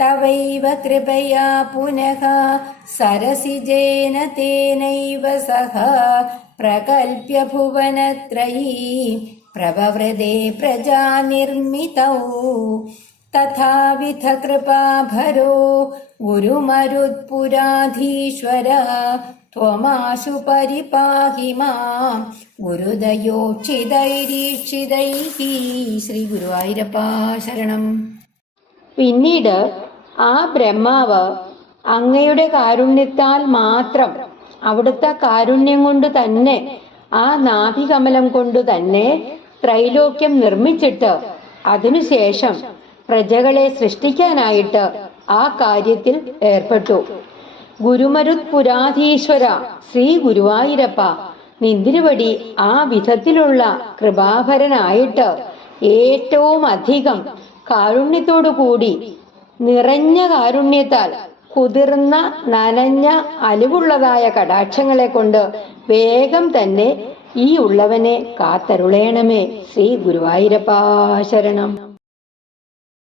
തവൈവ കൃപയാ പുനഃ സരസിജേന തേനൈവ സഹ പ്രകൽപ്യ ഭുവനത്രയീ പ്രവവൃതേ പ്രജാനിർമ്മിതൗ തഥാവിധ കൃപാഭരോ ഗുരുമരുത്പുരാധീശ്വര ത്വമാശു പരിപാഹി മാം ഗുരുദയോക്ഷിതൈരീക്ഷിതൈഃ. ശ്രീ ഗുരുവായൂരപ്പ ശരണം. പിന്നീട് ആ ബ്രഹ്മാവ് അങ്ങയുടെ കാരുണ്യത്താൽ മാത്രം, അവിടുത്തെ കാരുണ്യം കൊണ്ട് തന്നെ, ആ നാഭികമലം കൊണ്ട് തന്നെ ത്രൈലോക്യം നിർമ്മിച്ചിട്ട് അതിനുശേഷം പ്രജകളെ സൃഷ്ടിക്കാനായിട്ട് ആ കാര്യത്തിൽ ഏർപ്പെട്ടു. ഗുരുമരുത്പുരാധീശ്വര ശ്രീ ഗുരുവായൂരപ്പ, നിന്തിരുവടി ആ വിധത്തിലുള്ള കൃപാഭരനായിട്ട് ഏറ്റവും അധികം കാരുണ്യത്തോടു കൂടി നിറഞ്ഞ കാരുണ്യത്താൽ കുതിർന്ന നനഞ്ഞ അലിവുള്ളതായ കടാക്ഷങ്ങളെ കൊണ്ട് വേഗം തന്നെ ഈ ഉള്ളവനെ കാത്തരുളേണമേ. ശ്രീ ഗുരുവായൂരപ്പ ശരണം.